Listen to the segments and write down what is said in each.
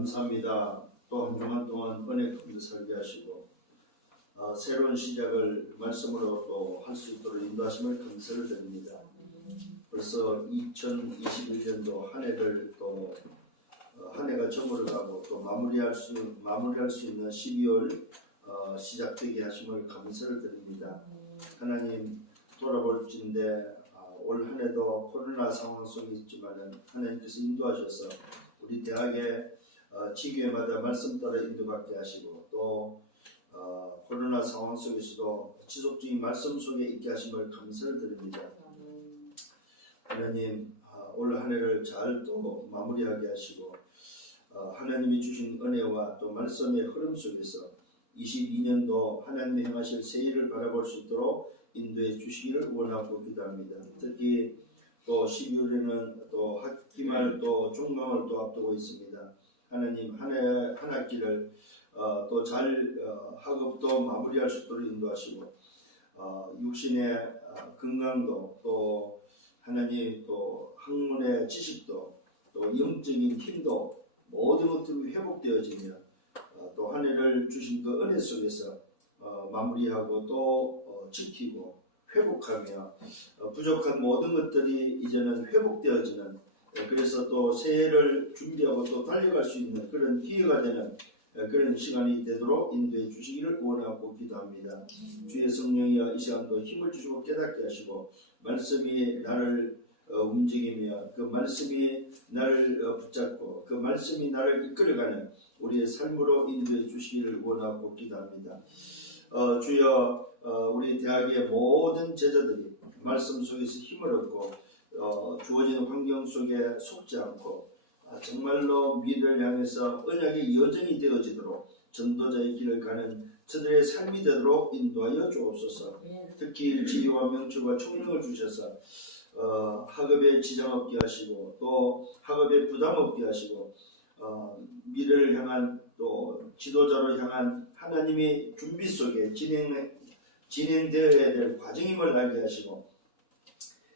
감사합니다. 또 한 주간 동안 은혜 가운데 살게 하시고 새로운 시작을 말씀으로 또 할 수 있도록 인도하심을 감사를 드립니다. 벌써 2021년도 한 해를 또 한 해가 저물어가고 또 마무리할 수 있는 12월 시작되게 하심을 감사를 드립니다. 하나님 돌아볼진데 올 한 해도 코로나 상황 속에 있지만은 하나님께서 인도하셔서 우리 대학의 지교회마다 말씀 따라 인도받게 하시고 또 코로나 상황 속에서도 지속적인 말씀 속에 있게 하심을 감사를 드립니다. 하나님 올 한 해를 잘 또 마무리하게 하시고 하나님이 주신 은혜와 또 말씀의 흐름 속에서 22년도 하나님이 행하실 새 일을 바라볼 수 있도록 인도해 주시기를 원하고 기도합니다. 특히 또 12월에는 또 학기말 또 종강을 또 앞두고 있습니다. 하나님 한 학기를 또 잘 학업도 마무리할 수 있도록 인도하시고 육신의 건강도 또 하나님 또 학문의 지식도 또 영적인 힘도 모든 것들이 회복되어지며 또 한 해를 주신 그 은혜 속에서 마무리하고 또 지키고 회복하며 부족한 모든 것들이 이제는 회복되어지는 그래서 또 새해를 준비하고 또 달려갈 수 있는 그런 기회가 되는 그런 시간이 되도록 인도해 주시기를 원하고 기도합니다. 주의 성령이여 이 시간도 힘을 주시고 깨닫게 하시고 말씀이 나를 움직이며 그 말씀이 나를 붙잡고 그 말씀이 나를 이끌어가는 우리의 삶으로 인도해 주시기를 원하고 기도합니다. 주여 우리 대학의 모든 제자들이 말씀 속에서 힘을 얻고 주어진 환경 속에 속지 않고 정말로 미래를 향해서 언약의 여정이 되어지도록 전도자의 길을 가는 저들의 삶이 되도록 인도하여 주옵소서. 특히 지혜와 명철과 총력을 주셔서 학업에 지장 없게 하시고 또 학업에 부담 없게 하시고 미래를 향한 또 지도자로 향한 하나님의 준비 속에 진행되어야 될 과정임을 알게 하시고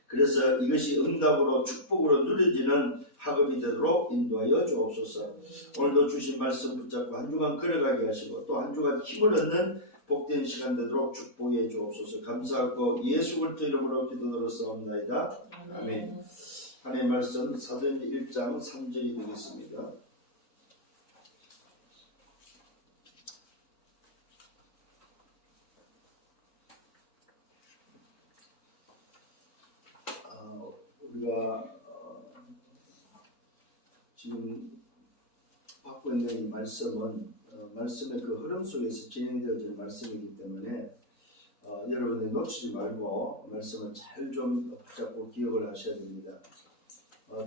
그래서 이것이 응답으로 축복으로 누려지는 학업이 되도록 인도하여 주옵소서. 오늘도 주신 말씀 붙잡고 한 주간 걸어가게 하시고 또 한 주간 힘을 얻는 복된 시간 되도록 축복해 주옵소서. 감사하고 예수 그리스도 이름으로 기도드렸사옵나이다. 아멘. 하나님의 말씀 사도행전 1장 3절이 되겠습니다. 우리가 지금 받고 있는 이 말씀은 말씀의 그 흐름 속에서 진행되어질 말씀이기 때문에 여러분이 놓치지 말고 말씀을 잘 좀 붙잡고 기억을 하셔야 됩니다.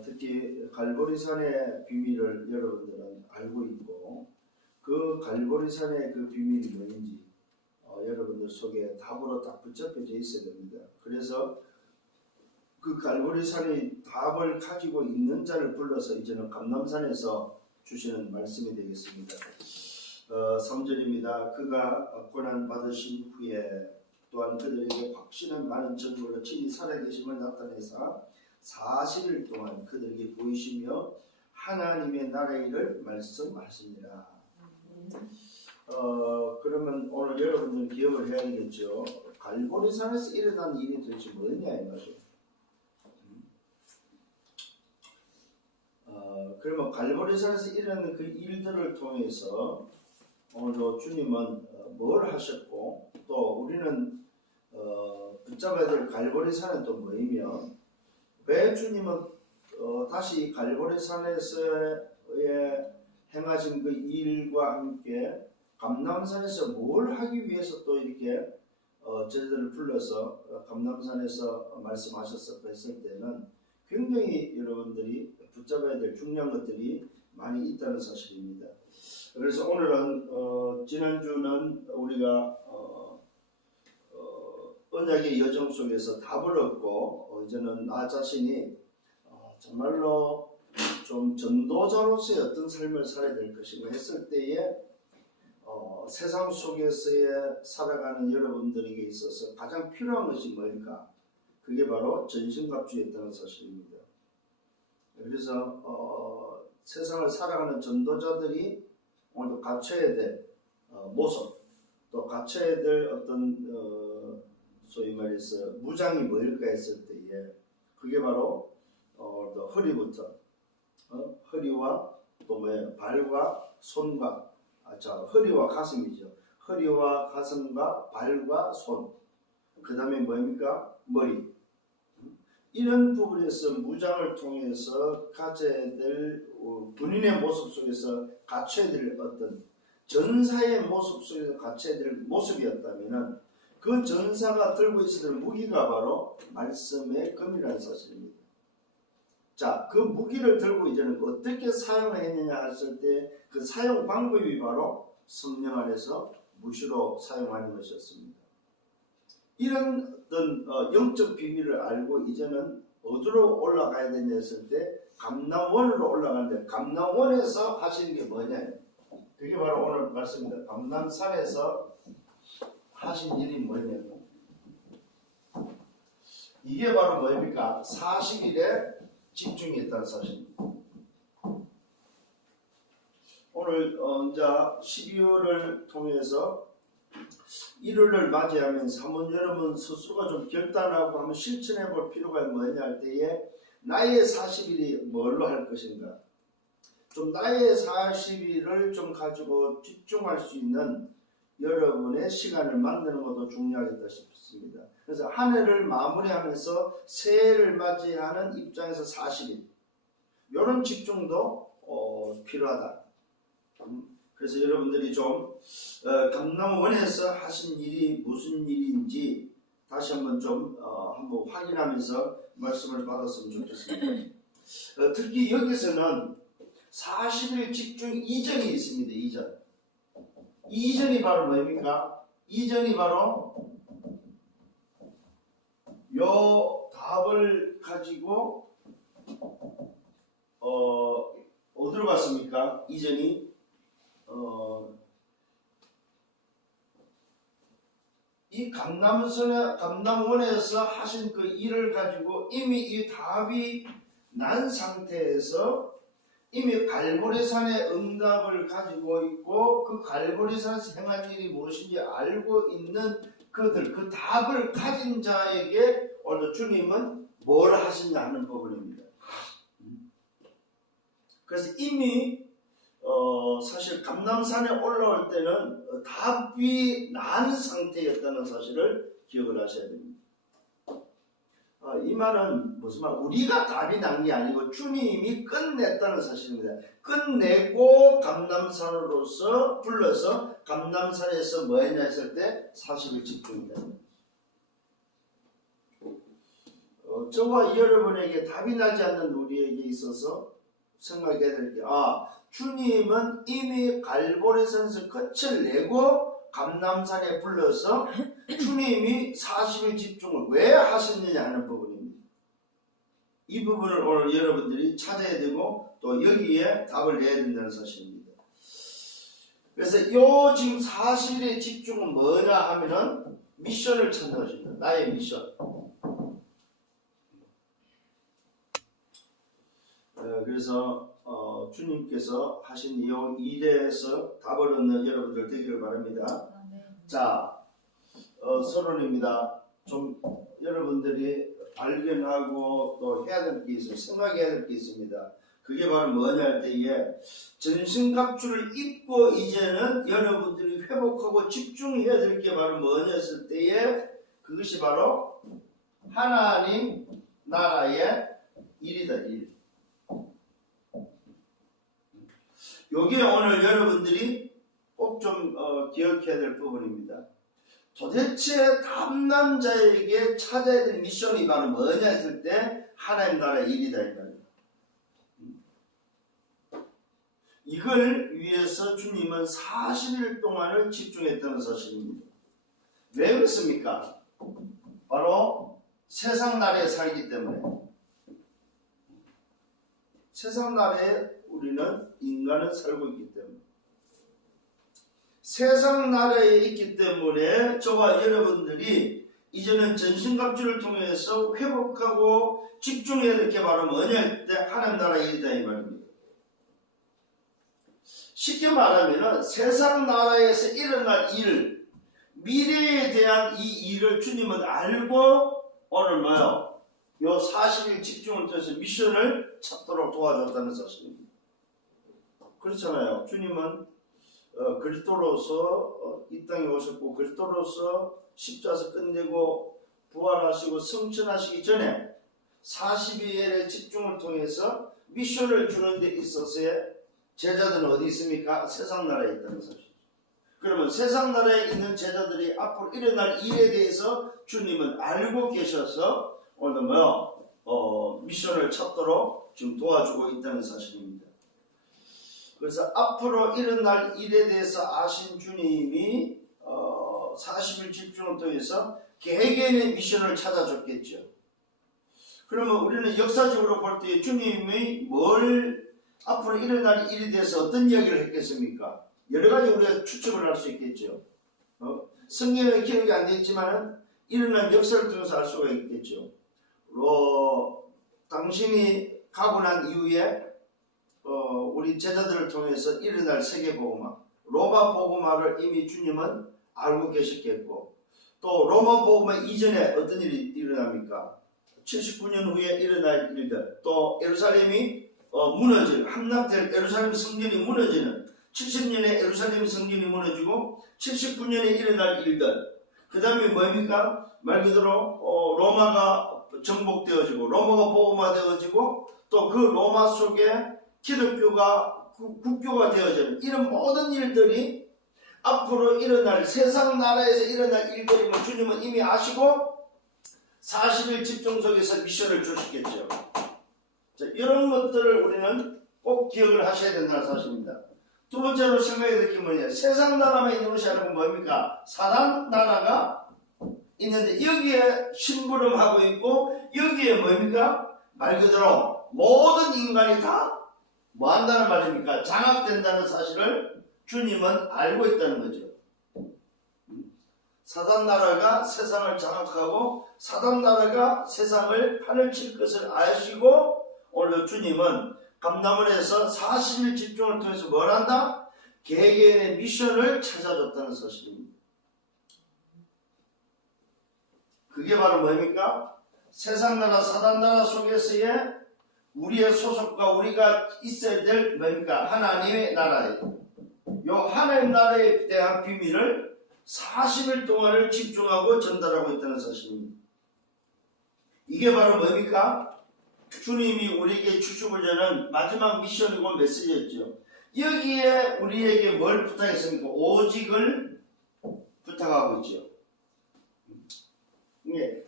특히 갈보리산의 비밀을 여러분들은 알고 있고 그 갈보리산의 그 비밀이 뭐인지 여러분들 속에 답으로 딱 붙잡혀져 있어야 됩니다. 그래서 그 갈보리산의 답을 가지고 있는 자를 불러서 이제는 감람산에서 주시는 말씀이 되겠습니다. 3절입니다. 그가 고난 받으신 후에 또한 그들에게 확신한 많은 증거로 친히 살아계심을 나타내사 40일 동안 그들에게 보이시며 하나님의 나라의 일을 말씀하시니라. 그러면 오늘 여러분들 기억을 해야겠죠. 갈보리산에서 일어난 일이 도대체 뭐냐 이 말이에요. 그러면 갈보리산에서 일어나는 그 일들을 통해서 오늘도 주님은 뭘 하셨고 또 우리는 붙잡아야 될 갈보리산은 또 뭐이며 왜 주님은 다시 갈보리산에서의 행하신 그 일과 함께 감람산에서 뭘 하기 위해서 또 이렇게 저희들을 불러서 감람산에서 말씀하셨었고 했을 때는 굉장히 여러분들이 붙잡아야 될 중요한 것들이 많이 있다는 사실입니다. 그래서 오늘은 지난주는 우리가 언약의 여정 속에서 답을 얻고 이제는 나 자신이 정말로 좀 전도자로서의 어떤 삶을 살아야 될 것인가 했을 때에 세상 속에서의 살아가는 여러분들에게 있어서 가장 필요한 것이 뭘까? 그게 바로 전신갑주였다는 사실입니다. 그래서 세상을 살아가는 전도자들이 오늘도 갖춰야 될 모습, 또 갖춰야 될 어떤 소위 말해서 무장이 뭘까 했을 때에 그게 바로 또 허리부터 허리와 또 뭐예요? 발과 손과 허리와 가슴이죠. 허리와 가슴과 발과 손. 그 다음에 뭡니까? 머리. 이런 부분에서 무장을 통해서 가져야 될 군인의 모습 속에서 갖춰야 될 어떤 전사의 모습 속에서 갖춰야 될 모습이었다면은 그 전사가 들고 있어야 될 무기가 바로 말씀의 검이라는 사실입니다. 자, 그 무기를 들고 이제는 어떻게 사용을 했느냐 했을 때 그 사용 방법이 바로 성령 안에서 무시로 사용하는 것이었습니다. 이런 어떤 영적 비밀을 알고 이제는 어디로 올라가야 되냐 했을 때 감남원으로 올라가는데 감남원에서 하시는 게 뭐냐? 그게 바로 오늘 말씀입니다. 감남산에서 하신 일이 뭐냐고. 이게 바로 뭡니까? 40일에 집중했다는 사실입니다. 오늘 이제 12월을 통해서 1월을 맞이하면서 한번 여러분 스스로가 좀 결단하고 한번 실천해 볼 필요가 뭐냐 할 때에 나의 40일이 뭘로 할 것인가, 좀 나의 40일을 좀 가지고 집중할 수 있는 여러분의 시간을 만드는 것도 중요하겠다 싶습니다. 그래서 한 해를 마무리하면서 새해를 맞이하는 입장에서 40일 이런 집중도 필요하다. 그래서 여러분들이 좀 감남원에서 하신 일이 무슨 일인지 다시 한번 좀 한번 확인하면서 말씀을 받았으면 좋겠습니다. 특히 여기서는 40일 집중 이전이 있습니다. 이전. 이 이전이 바로 뭡니까? 이전이 바로 요 답을 가지고 어디로 갔습니까? 이전이 이 감남원에서 하신 그 일을 가지고 이미 이 답이 난 상태에서 이미 갈보리산의 응답을 가지고 있고 그 갈보리산에서 행한 일이 무엇인지 알고 있는 그들, 그 답을 가진 자에게 오늘 주님은 뭘 하시냐 하는 부분입니다. 그래서 이미 사실 감남산에 올라올 때는 답이 난 상태였다는 사실을 기억을 하셔야 됩니다. 이 말은 무슨 말? 우리가 답이 난 게 아니고 주님이 끝냈다는 사실입니다. 끝내고 감남산으로서 불러서 감남산에서 뭐 했냐 했을 때 40일 집중이다. 저와 여러분에게 답이 나지 않는 우리에게 있어서 생각해야 될 게, 주님은 이미 갈보리산에서 끝을 내고 감남산에 불러서 주님이 40일 집중을 왜 하셨느냐 하는 부분입니다. 이 부분을 오늘 여러분들이 찾아야 되고 또 여기에 답을 내야 된다는 사실입니다. 그래서 요 지금 40일의 집중은 뭐냐 하면은 미션을 찾는 것입니다. 나의 미션. 그래서 주님께서 하신 이 일에서 답을 얻는 여러분들 되기를 바랍니다. 자, 서론입니다. 좀 여러분들이 발견하고 또 해야 될 게 있어요. 생각해야 될 게 있습니다. 그게 바로 뭐냐 할 때에 전신갑주를 입고 이제는 여러분들이 회복하고 집중해야 될 게 바로 뭐냐 했을 때에 그것이 바로 하나님 나라의 일이다. 일. 요게 오늘 여러분들이 꼭 좀 기억해야 될 부분입니다. 도대체 답난 자에게 찾아야 될 미션이 바로 뭐냐 했을 때 하나님 나라의 일이다 이 말이에요. 이걸 위해서 주님은 40일 동안을 집중했다는 사실입니다. 왜 그렇습니까? 바로 세상 나라에 살기 때문에. 세상 나라에 우리는 인간은 살고 있기 때문에 세상 나라에 있기 때문에 저와 여러분들이 이제는 전신갑주를 통해서 회복하고 집중해야 될 게 바로 뭐냐 할 때 하나님 나라의 일이다 이 말입니다. 쉽게 말하면은 세상 나라에서 일어날 일, 미래에 대한 이 일을 주님은 알고 오늘 뭐요? 요 40일 집중을 통해서 미션을 찾도록 도와줬다는 사실입니다. 그렇잖아요. 주님은 그리스도로서 이 땅에 오셨고 그리스도로서 십자가에서 끝내고 부활하시고 성천하시기 전에 42일의 집중을 통해서 미션을 주는 데 있어서의 제자들은 어디 있습니까? 세상 나라에 있다는 사실. 그러면 세상 나라에 있는 제자들이 앞으로 일어날 일에 대해서 주님은 알고 계셔서 오늘 미션을 찾도록 지금 도와주고 있다는 사실입니다. 그래서 앞으로 일어날 일에 대해서 아신 주님이 40일 집중을 통해서 개개인의 미션을 찾아줬겠죠. 그러면 우리는 역사적으로 볼 때 주님이 뭘 앞으로 일어날 일에 대해서 어떤 이야기를 했겠습니까? 여러 가지 우리가 추측을 할 수 있겠죠. 성경에 기록이 안 되어 있지만 일어난 역사를 통해서 알 수가 있겠죠. 당신이 가고 난 이후에 우리 제자들을 통해서 일어날 세계복음화, 로마 복음화를 이미 주님은 알고 계셨겠고, 또 로마 복음화 이전에 어떤 일이 일어납니까? 79년 후에 일어날 일들, 또 예루살렘이 무너지는, 함락될 예루살렘 성전이 무너지는 70년에 예루살렘 성전이 무너지고 79년에 일어날 일들, 그 다음에 뭡니까? 말 그대로 로마가 정복되어지고 로마가 복음화되어지고 또 그 로마 속에 기독교가 국교가 되어지는 이런 모든 일들이 앞으로 일어날 세상 나라에서 일어날 일들임을 주님은 이미 아시고 40일 집중 속에서 미션을 주셨겠죠. 자, 이런 것들을 우리는 꼭 기억을 하셔야 된다는 사실입니다. 두 번째로 생각해야 될 게 뭐냐? 세상 나라만 있는 것이 아니고 뭡니까? 사단 나라가 있는데 여기에 심부름하고 있고 여기에 뭡니까? 말 그대로 모든 인간이 다 뭐 한다는 말입니까? 장악된다는 사실을 주님은 알고 있다는 거죠. 사단 나라가 세상을 장악하고 사단 나라가 세상을 판을 칠 것을 아시고 오늘 주님은 감람원에서 40일 집중을 통해서 뭘 한다? 개개인의 미션을 찾아줬다는 사실입니다. 그게 바로 뭡니까? 세상 나라 사단 나라 속에서의 우리의 소속과 우리가 있어야 될 뭡니까? 하나님의 나라예요. 요 하나님 나라에 대한 비밀을 40일 동안을 집중하고 전달하고 있다는 사실입니다. 이게 바로 뭡니까? 주님이 우리에게 주시고자 하는 마지막 미션이고 메시지였죠. 여기에 우리에게 뭘 부탁했습니까? 오직을 부탁하고 있죠.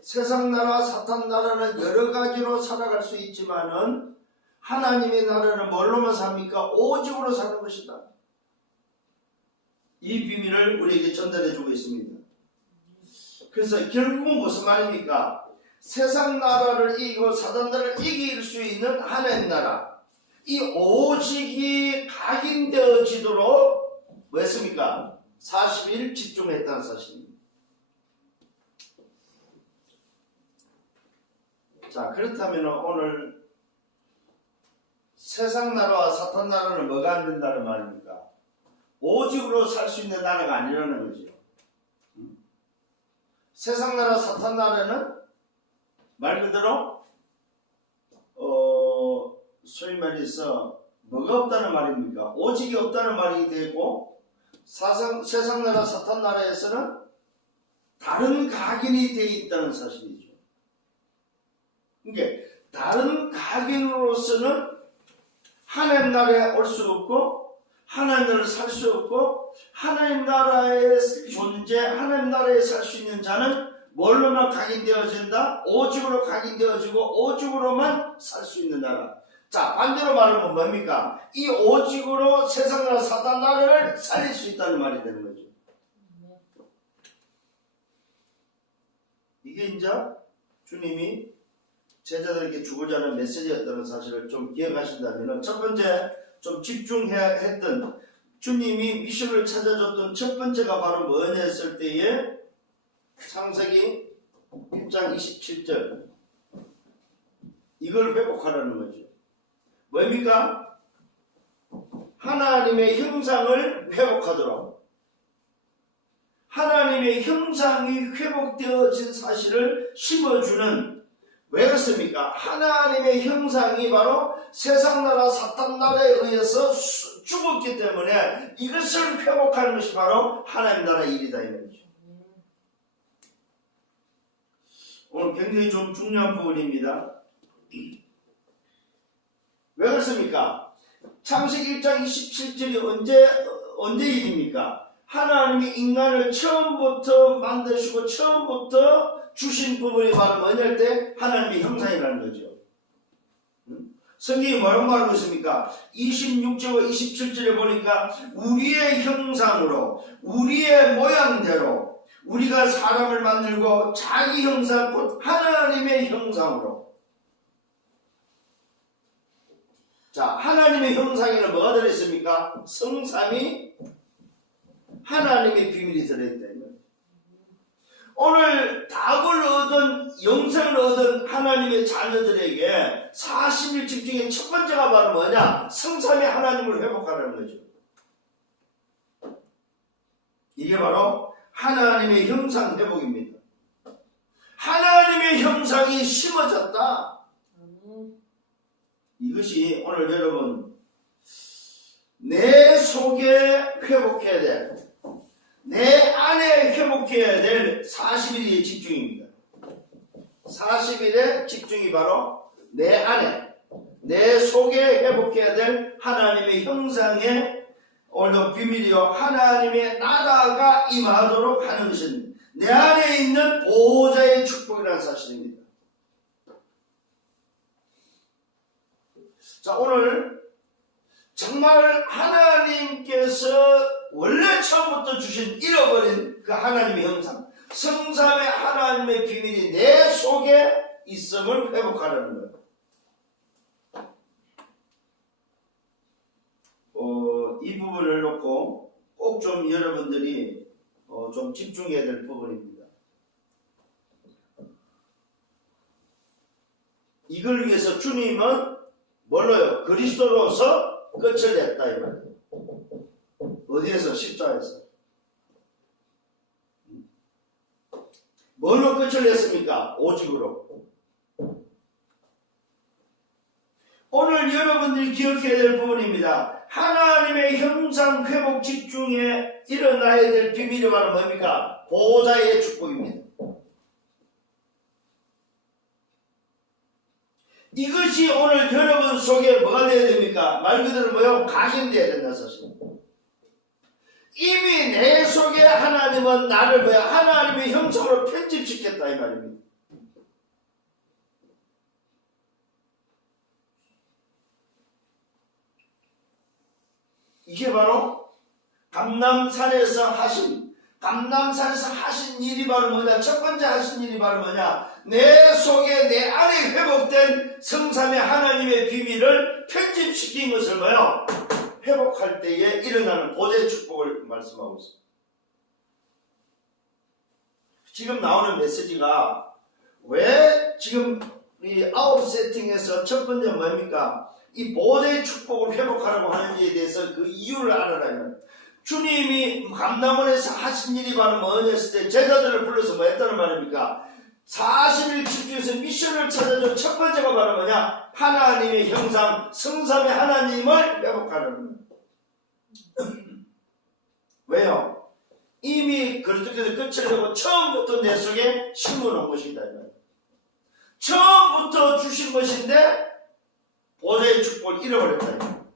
세상 나라, 사탄 나라는 여러 가지로 살아갈 수 있지만은 하나님의 나라는 뭘로만 삽니까? 오직으로 사는 것이다. 이 비밀을 우리에게 전달해주고 있습니다. 그래서 결국은 무슨 말입니까? 세상 나라를 이기고 사단 나라를 이길 수 있는 하나님 나라, 이 오직이 각인되어지도록 뭐 했습니까? 40일 집중했다는 사실입니다. 자, 그렇다면 오늘 세상 나라와 사탄 나라는 뭐가 안 된다는 말입니까? 오직으로 살 수 있는 나라가 아니라는 거죠. 세상 나라 사탄 나라는 말 그대로 소위 말해서 뭐가 없다는 말입니까? 오직이 없다는 말이 되고 세상 나라 사탄 나라에서는 다른 각인이 되어 있다는 사실이죠. 그러니까 다른 각인으로서는 하나님 나라에 올 수 없고 하나님 나라를 살 수 없고 하나님 나라의 존재, 하나님 나라에 살 수 있는 자는 뭘로만 각인되어진다? 오직으로 각인되어지고 오직으로만 살 수 있는 나라. 자, 반대로 말하면 뭡니까? 이 오직으로 세상 나라 사단 나라를 살릴 수 있다는 말이 되는 거죠. 이게 이제 주님이 제자들에게 주고자 하는 메시지였다는 사실을 좀 기억하신다면 첫 번째 좀 집중해야 했던 주님이 미션을 찾아줬던 첫 번째가 바로 뭐냐 했을 때에 창세기 1장 27절 이걸 회복하라는 거죠. 뭡니까? 하나님의 형상을 회복하도록, 하나님의 형상이 회복되어진 사실을 심어주는, 왜 그렇습니까? 하나님의 형상이 바로 세상나라 사탄나라에 의해서 죽었기 때문에 이것을 회복하는 것이 바로 하나님 나라의 일이다, 이 말이죠. 오늘 굉장히 좀 중요한 부분입니다. 왜 그렇습니까? 창세기 1장 27절이 언제 일입니까? 하나님이 인간을 처음부터 만드시고 처음부터 주신 부분이 바로 뭐냐 할 때 하나님의 형상이라는 거죠. 성경이 뭐라고 말하고 있습니까? 26절과 27절에 보니까 우리의 형상으로, 우리의 모양대로 우리가 사람을 만들고 자기 형상, 곧 하나님의 형상으로. 자, 하나님의 형상에는 뭐가 들어있습니까? 성삼위 하나님의 비밀이 들어있다. 오늘 답을 얻은, 영생을 얻은 하나님의 자녀들에게 40일 집중의 첫 번째가 바로 뭐냐? 성삼위 하나님을 회복하라는 거죠. 이게 바로 하나님의 형상 회복입니다. 하나님의 형상이 심어졌다. 이것이 오늘 여러분 내 속에 회복해야 될, 내 안에 회복해야 될 40일의 집중입니다. 40일의 집중이 바로 내 안에, 내 속에 회복해야 될 하나님의 형상의 오늘도 비밀이요, 하나님의 나라가 임하도록 하는 것은 내 안에 있는 보호자의 축복이라는 사실입니다. 자, 오늘 정말 하나님께서 원래 처음부터 주신 잃어버린 그 하나님의 형상, 성삼의 하나님의 비밀이 내 속에 있음을 회복하려는 거예요. 이 부분을 놓고 꼭 좀 여러분들이 좀 집중해야 될 부분입니다. 이걸 위해서 주님은 뭘로요? 그리스도로서 끝을 냈다, 이 말이에요. 어디에서? 십자가에서. 뭘로 끝을 냈습니까? 오직으로. 오늘 여러분들이 기억해야 될 부분입니다. 하나님의 형상 회복 집중에 일어나야 될 비밀이 바로 뭡니까? 보호자의 축복입니다. 이것이 오늘 여러분 속에 뭐가 되어야 됩니까? 말 그대로 뭐요? 각인되어야 된다, 사실. 이미 내 속에 하나님은 나를 뭐야? 하나님의 형상으로 편집시켰다, 이 말입니다. 이게 바로 감람산에서 하신 일이 바로 뭐냐? 첫 번째 하신 일이 바로 뭐냐? 내 속에, 내 안에 회복된 성삼의 하나님의 비밀을 편집시킨 것을 뭐요? 회복할 때에 일어나는 보좌의 축복을 말씀하고 있습니다. 지금 나오는 메시지가 왜 지금 이 아홉 세팅에서 첫 번째 뭡니까? 이 보좌의 축복을 회복하라고 하는지에 대해서 그 이유를 알아라면, 주님이 감람원에서 하신 일이 바로 뭐였을 때 제자들을 불러서 뭐 했다는 말입니까? 40일 집중해서 미션을 찾아준 첫 번째가 바로 뭐냐? 하나님의 형상, 성삼의 하나님을 회복하는 거예요. 왜요? 이미 그리스도께서 끝을 내고 처음부터 내 속에 심어놓은 것이다. 처음부터 주신 것인데 보좌의 축복을 잃어버렸다.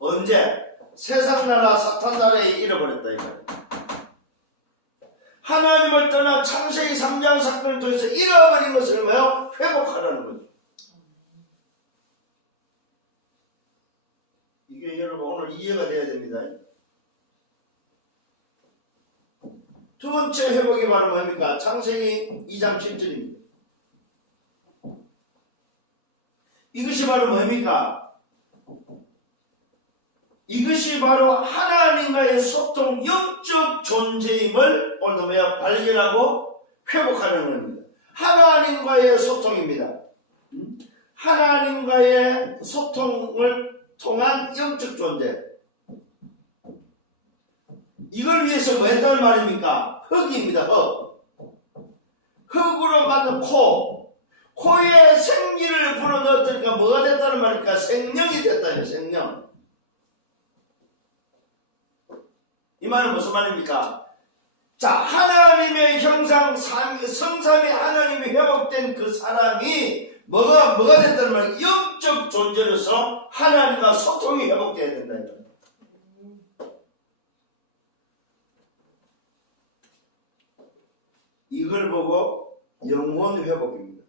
언제? 세상나라 사탄나라에 잃어버렸다. 이거. 하나님을 떠나 창세기 3장 사건을 통해서 잃어버린 것을 뭐요? 회복하라는 거죠. 이게 여러분 오늘 이해가 돼야 됩니다. 두 번째 회복이 바로 뭡니까? 창세기 2장 7절입니다. 이것이 바로 뭡니까? 이것이 바로 하나님과의 소통, 영적 존재임을 오늘 뭐야? 발견하고 회복하는 겁니다. 하나님과의 소통입니다. 하나님과의 소통을 통한 영적 존재. 이걸 위해서 뭐 했다는 말입니까? 흙입니다. 흙. 흙으로 만든 코. 코에 생기를 불어넣었으니까 뭐가 됐다는 말입니까? 생명이 됐다는 생명. 이 말은 무슨 말입니까? 자, 하나님의 형상, 성삼위 하나님이 회복된 그 사람이 뭐가 됐다는 말이에요? 영적 존재로서 하나님과 소통이 회복되어야 된다. 이걸 보고 영혼 회복입니다.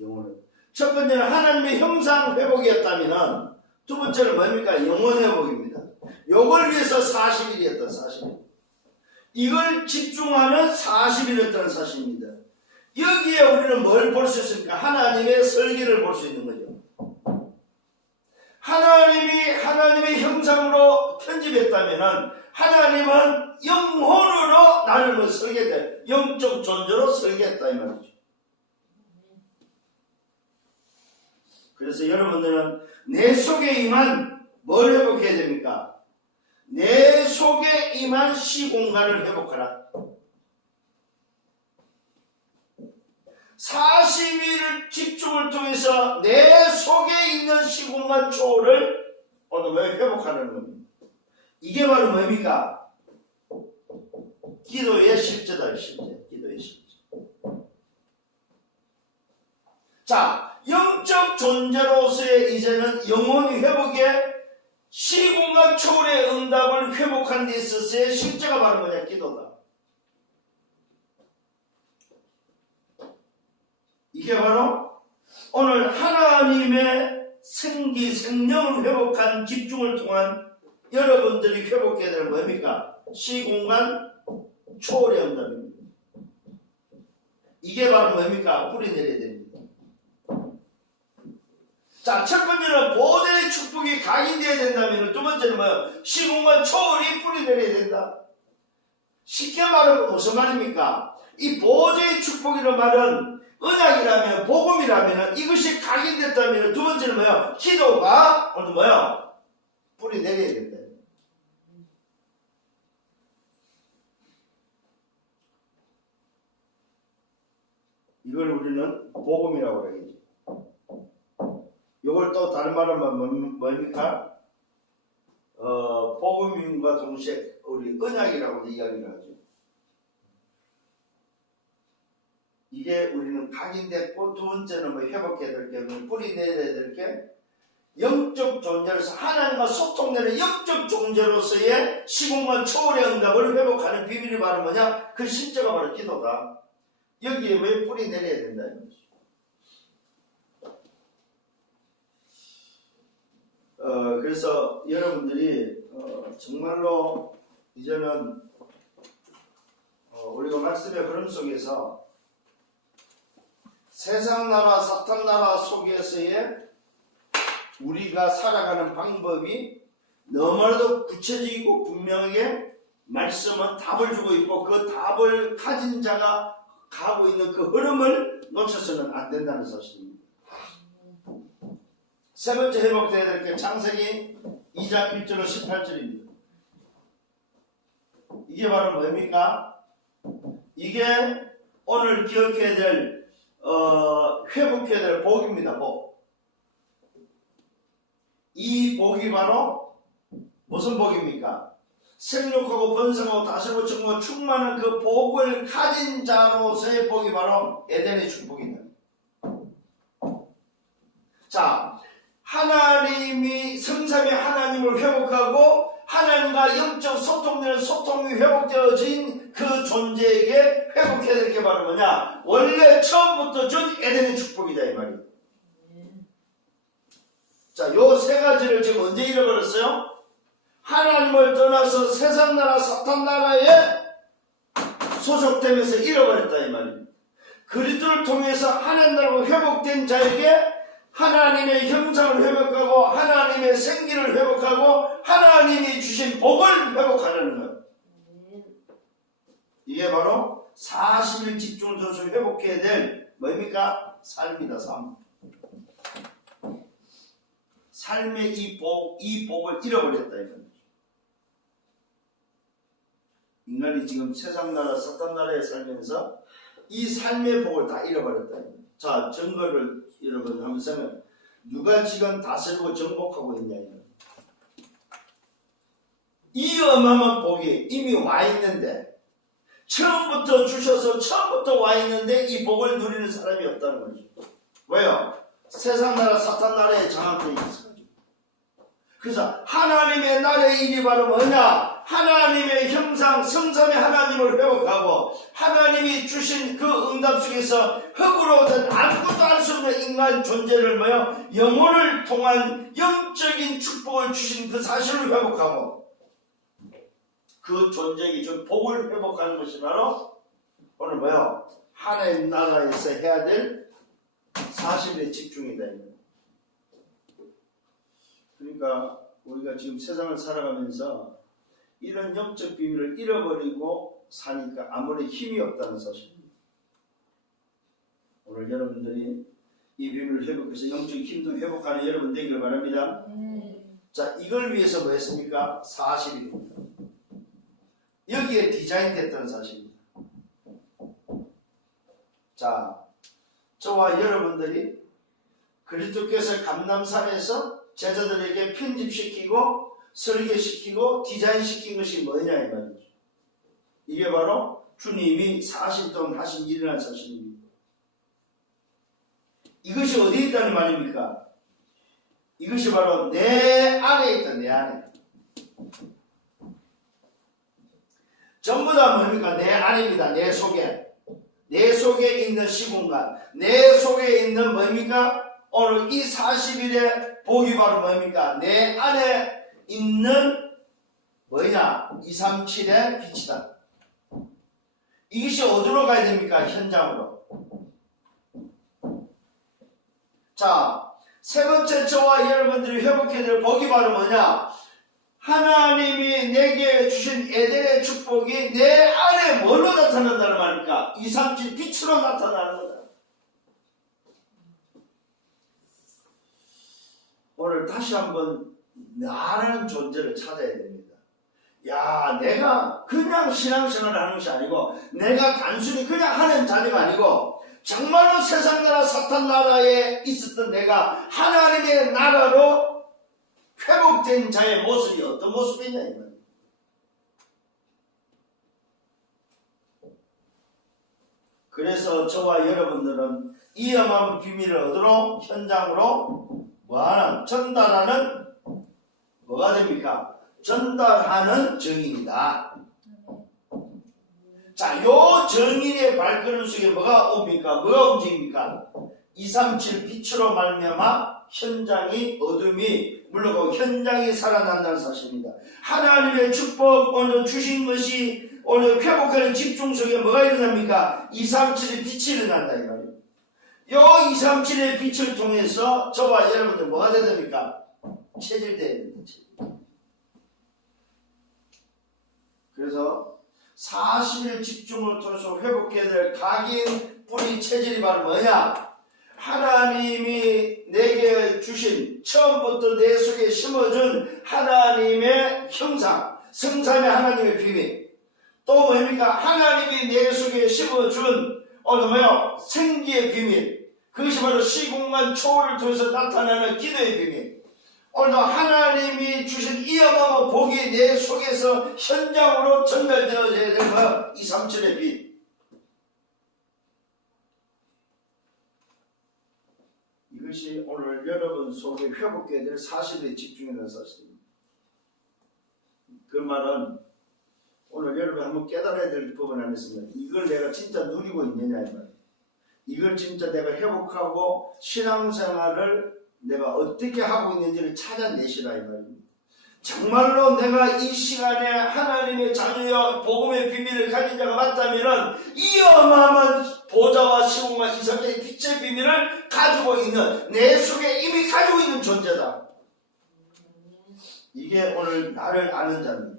영혼. 첫 번째는 하나님의 형상 회복이었다면 두 번째는 뭡니까? 영혼 회복입니다. 요걸 위해서 40일이었던 40일. 이걸 집중하는 40일이었다는 사실입니다. 여기에 우리는 뭘 볼 수 있습니까? 하나님의 설계를 볼 수 있는 거죠. 하나님의 형상으로 편집했다면 하나님은 영혼으로 나를 설계했다. 영적 존재로 설계했다 이 말이죠. 그래서 여러분들은 내 속에 임한 뭘 회복해야 됩니까? 내 속에 임한 시공간을 회복하라. 40일 집중을 통해서 내 속에 있는 시공간 초월을 오늘 회복하는 겁니다. 이게 바로 뭡니까? 기도의 실제다. 실제. 기도의 실제. 자, 영적 존재로서의 이제는 영혼이 회복에 시공간 초월의 응답을 회복하는 데 있어서의 실제가 바로 뭐냐? 기도다. 이게 바로 오늘 하나님의 생명을 회복한 집중을 통한 여러분들이 회복해야 될 뭡니까? 시공간 초월의 응답입니다. 이게 바로 뭡니까? 뿌리 내려야 됩니다. 자, 첫 번째는 보좌의 축복이 각인되어야 된다면 두 번째는 뭐예요? 시공간 초월이 뿌리 내려야 된다. 쉽게 말하면 무슨 말입니까? 이 보좌의 축복이라는 말은 언약이라면 복음이라면 이것이 각인됐다면 두 번째는 뭐예요? 기도가 오늘 뭐예요? 뿌리 내려야 된다. 이걸 우리는 복음이라고 하겠죠. 이걸 또 다른 말로 하면 뭡니까? 복음과 동시에 우리 언약이라고 이야기를 하죠. 이게 우리는 각인됐고 두 번째는 뭐 회복해야 될 게 뿌리 내려야 될 게 영적 존재로서 하나님과 소통되는 영적 존재로서의 시공간 초월의 응답을 회복하는 비밀이 바로 뭐냐? 그 실제가 바로 기도다. 여기에 왜 뿌리 내려야 된다는 거죠. 그래서 여러분들이 정말로 이제는 우리가 말씀의 흐름 속에서 세상 나라 사탄 나라 속에서의 우리가 살아가는 방법이 너무나도 구체적이고 분명하게 말씀은 답을 주고 있고 그 답을 가진 자가 가고 있는 그 흐름을 놓쳐서는 안 된다는 사실입니다. 세 번째 회복되어야 될 게 창세기 2장 1절로 18절입니다. 이게 바로 뭡니까? 이게 오늘 기억해야 될 회복해야 될 복입니다. 복. 이 복이 바로 무슨 복입니까? 생육하고 번성하고 다스리고 정복하고 충만한 그 복을 가진 자로서의 복이 바로 에덴의 축복이다. 자, 하나님이 성삼위 하나님을 회복하고 하나님과 영적 소통되는 소통이 회복되어진 그 존재에게 회복해야 될 게 바로 뭐냐? 원래 처음부터 준 에덴의 축복이다 이 말이에요. 자, 요 세 가지를 지금 언제 잃어버렸어요? 하나님을 떠나서 세상 나라 사탄 나라에 소속되면서 잃어버렸다 이 말입니다. 그리스도를 통해서 하나님 나라가 회복된 자에게 하나님의 형상을 회복하고 하나님의 생기를 회복하고 하나님이 주신 복을 회복하려는 거예요. 이게 바로 40일 집중을 통해서 회복해야 될 뭡니까? 삶이다. 삶. 삶의 이 복을 잃어버렸다 이건. 인간이 지금 세상 나라 사탄 나라에 살면서 이 삶의 복을 다 잃어버렸다. 자, 증거를 여러분 한번 보면 누가 지금 다스리고 정복하고 있냐 이거. 이 어마어마한 복이 이미 와 있는데 처음부터 주셔서 처음부터 와 있는데 이 복을 누리는 사람이 없다는 거죠. 왜요? 세상 나라 사탄 나라에 장악되어 있어요. 그래서 하나님의 나라의 일이 바로 뭐냐? 하나님의 형상 성삼의 하나님을 회복하고 하나님이 주신 그 응답 속에서 흙으로 된 아무것도 알 수 없는 인간 존재를 뭐요? 영혼을 통한 영적인 축복을 주신 그 사실을 회복하고 그 존재에게 준 복을 회복하는 것이 바로 오늘 뭐요? 하나님 나라에서 해야 될 사실에 집중이다. 그러니까 우리가 지금 세상을 살아가면서 이런 영적 비밀을 잃어버리고 사니까 아무리 힘이 없다는 사실입니다. 오늘 여러분들이 이 비밀을 회복해서 영적 힘도 회복하는 여러분 되기를 바랍니다. 자, 이걸 위해서 뭐 했습니까? 사실입니다. 여기에 디자인됐다는 사실입니다. 자, 저와 여러분들이 그리스도께서 감람산에서 제자들에게 편집시키고 설계시키고 디자인시킨 것이 뭐냐 이 말이죠. 이게 바로 주님이 40 동안 하신 일이라는 사실입니다. 이것이 어디에 있다는 말입니까? 이것이 바로 내 안에 있다. 내 안에. 전부 다 뭡니까? 내 안입니다. 내 속에. 내 속에 있는 시공간. 내 속에 있는 뭡니까? 오늘 이 40일의 복이 바로 뭡니까? 내 안에 있는 뭐냐? 237의 빛이다. 이것이 어디로 가야 됩니까? 현장으로. 자, 세 번째 저와 여러분들이 회복해야 될 복이 바로 뭐냐? 하나님이 내게 주신 에덴의 축복이 내 안에 뭘로 나타난다는 말입니까? 237 빛으로 나타나는 거다. 오늘 다시 한번 나라는 존재를 찾아야 됩니다. 야, 내가 그냥 신앙생활을 하는 것이 아니고 내가 단순히 그냥 하는 자리가 아니고 정말로 세상 나라 사탄 나라에 있었던 내가 하나님의 나라로 회복된 자의 모습이 어떤 모습이냐 이 말이에요. 그래서 저와 여러분들은 이 어마어마한 비밀을 얻으러 현장으로 뭐하는 전달하는 뭐가 됩니까? 전달하는 증인이다. 자, 요 증인의 발걸음 속에 뭐가 옵니까? 뭐가 움직입니까? 237 빛으로 말미암아 현장이 어둠이 물러가고 현장이 살아난다는 사실입니다. 하나님의 축복 오늘 주신 것이 오늘 회복하는 집중 속에 뭐가 일어납니까? 237의 빛이 일어난다 이 말이에요. 요 237의 빛을 통해서 저와 여러분들 뭐가 됩니까? 체질돼야 됩니다. 그래서 40일 집중을 통해서 회복해야 될 각인 뿌리 체질이 바로 뭐냐? 하나님이 내게 주신 처음부터 내 속에 심어준 하나님의 형상, 성삼의 하나님의 비밀. 또 뭡니까? 하나님이 내 속에 심어준 뭐요? 생기의 비밀. 그것이 바로 시공간 초월을 통해서 나타나는 기도의 비밀. 오늘도 하나님이 주신 이 어마어마한 복이 내 속에서 현장으로 전달되어져야 되는 거야. 237의 빛. 이것이 오늘 여러분 속에 회복해야 될 사실에 집중하는 사실입니다. 그 말은 오늘 여러분 한번 깨달아야 될 부분 안에서는 이걸 내가 진짜 누리고 있느냐 이 말. 이걸 진짜 내가 회복하고 신앙생활을 내가 어떻게 하고 있는지를 찾아내시라 이 말입니다. 정말로 내가 이 시간에 하나님의 자녀여 복음의 비밀을 가진 자가 맞다면 이 어마어마한 보좌와 시공과 이상의 빛의 비밀을 가지고 있는 내 속에 이미 가지고 있는 존재다. 이게 오늘 나를 아는 자입니다.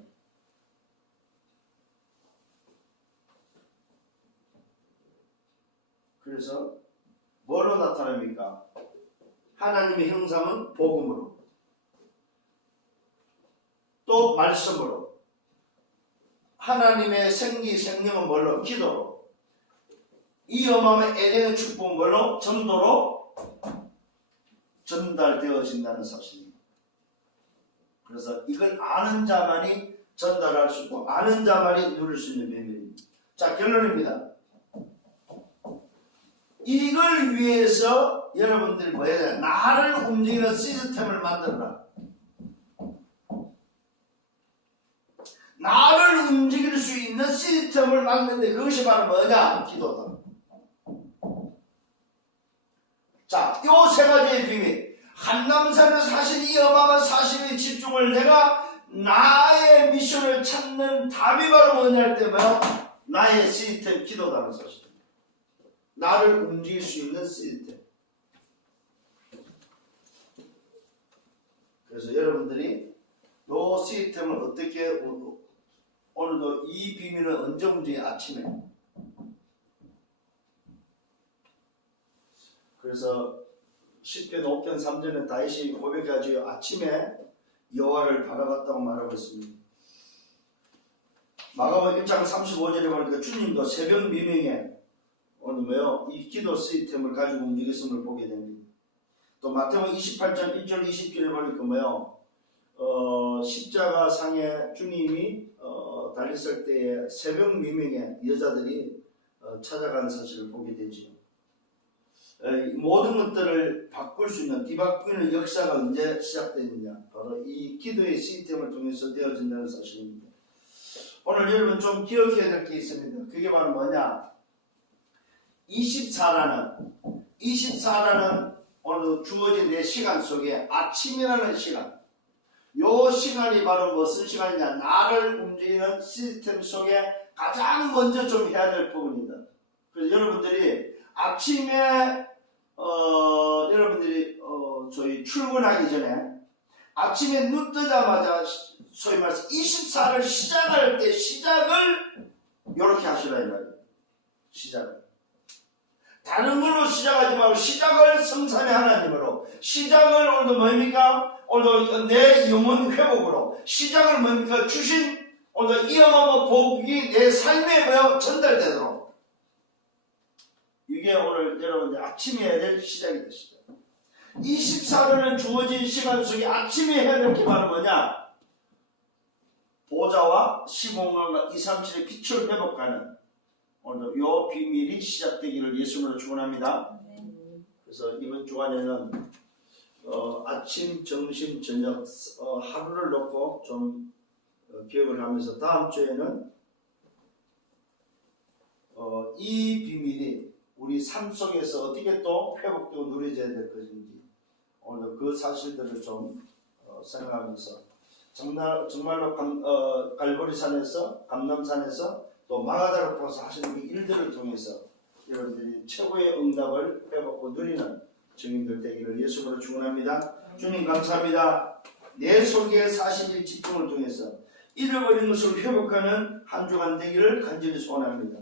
그래서 뭘로 나타납니까? 하나님의 형상은 복음으로, 또 말씀으로, 하나님의 생기, 생명은 뭘로? 기도로, 이 어마어마한 에덴의 축복은 뭘로? 전도로 전달되어진다는 사실입니다. 그래서 이걸 아는 자만이 전달할 수 있고 아는 자만이 누릴 수 있는 비밀입니다. 자, 결론입니다. 이걸 위해서 여러분들이 뭐 해야 돼? 나를 움직이는 시스템을 만들어라. 나를 움직일 수 있는 시스템을 만드는데 그것이 바로 뭐냐? 기도다. 자, 요 세 가지의 비밀. 한남산에서 사실 이 어마어마한 사실에 집중을 내가 나의 미션을 찾는 답이 바로 뭐냐 할 때 뭐야? 나의 시스템 기도다는 사실입니다. 나를 움직일 수 있는 시스템. 그래서 여러분들이 요 시스템을 어떻게 오늘도 이 비밀은 언제 움직여? 아침에. 그래서 10편 5편 3절에 다윗이 고백하지요. 아침에 여호와를 바라봤다고 말하고 있습니다. 마가복음 1장 35절에 보니까 주님도 새벽 미명에 오늘 뭐요? 이 기도 시스템을 가지고 움직였음을 보게 됩니다. 또 마태복음 28장 1절 20절에 보니까 뭐요? 십자가 상에 주님이 달렸을 때에 새벽 미명에 여자들이 찾아가는 사실을 보게 되죠. 모든 것들을 바꿀 수 있는 뒤바꾸는 역사가 언제 시작되느냐? 바로 이 기도의 시스템을 통해서 되어진다는 사실입니다. 오늘 여러분 좀 기억해야 될 게 있습니다. 그게 바로 뭐냐? 24라는 오늘 주어진 내 시간 속에 아침이라는 시간, 요 시간이 바로 무슨 시간이냐? 나를 움직이는 시스템 속에 가장 먼저 좀 해야 될 부분이다. 그래서 여러분들이 아침에 여러분들이 저희 출근하기 전에 아침에 눈 뜨자마자 소위 말해서 24를 시작할 때 시작을 이렇게 하시라 이 말이에요. 시작을 다른 걸로 시작하지 말고 시작을 성삼의 하나님으로, 시작을 오늘도 뭡니까? 오늘도 내 영혼 회복으로, 시작을 뭡니까? 주신 오늘도 이 어마어마한 복이 내 삶에 전달되도록, 이게 오늘 여러분들 아침에 해야 될 시작이 되시죠. 24년은 주어진 시간 속에 아침에 해야 될 게 바로 뭐냐? 보좌와 시공간과 237의 빛을 회복하는 오늘도 요 비밀이 시작되기를 예수님으로 축원합니다. 그래서 이번 주간에는 아침, 점심, 저녁 하루를 놓고 좀 기억을 하면서 다음 주에는 이 비밀이 우리 삶 속에서 어떻게 또 회복되고 누려져야 될 것인지 오늘 그 사실들을 좀 생각하면서 정말로 갈보리산에서 감남산에서 또 마가다를 통해서 하시는 그 일들을 통해서 여러분들이 최고의 응답을 회복하고 누리는 증인들 되기를 예수님으로 축원합니다. 주님 감사합니다. 내 속에 40일 집중을 통해서 잃어버린 것을 회복하는 한 주간 되기를 간절히 소원합니다.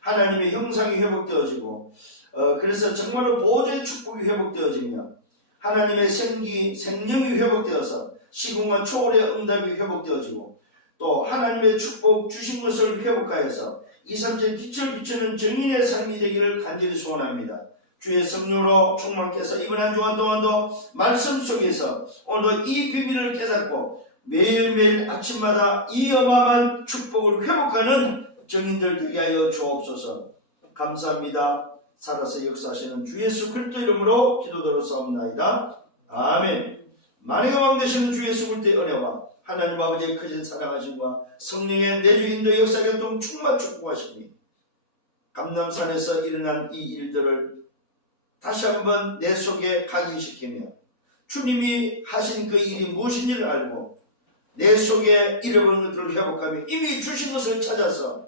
하나님의 형상이 회복되어지고 그래서 정말로 보호자의 축복이 회복되어지며 하나님의 생명이 회복되어서 시공간 초월의 응답이 회복되어지고 또 하나님의 축복 주신 것을 회복하여서 237 빛을 비추는 증인의 삶이 되기를 간절히 소원합니다. 주의 성령으로 충만케 해서 이번 한 주간 동안도 말씀 속에서 오늘도 이 비밀을 깨닫고 매일매일 아침마다 이 어마어마한 축복을 회복하는 증인들 되게 하여 주옵소서. 감사합니다. 살아서 역사하시는 주 예수 그리스도 이름으로 기도드렸사옵나이다. 아멘. 만왕의 왕 되시는 주 예수 그리스도의 은혜와 하나님 아버지의 크신 사랑하심과 성령의 내주 인도 역사교통 충만 축복하시니 감남산에서 일어난 이 일들을 다시 한번 내 속에 각인시키며 주님이 하신 그 일이 무엇인지를 알고 내 속에 잃어버린 것들을 회복하며 이미 주신 것을 찾아서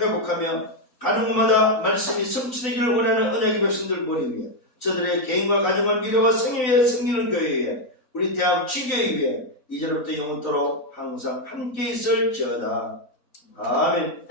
회복하며 가는 곳마다 말씀이 성취되기를 원하는 언약의 백성들 머리 위에 저들의 개인과 가정을 미래와 생애에 생기는 교회에 우리 대학 지교회 위에 이제로부터 영원토록 항상 함께 있을지어다. 아멘.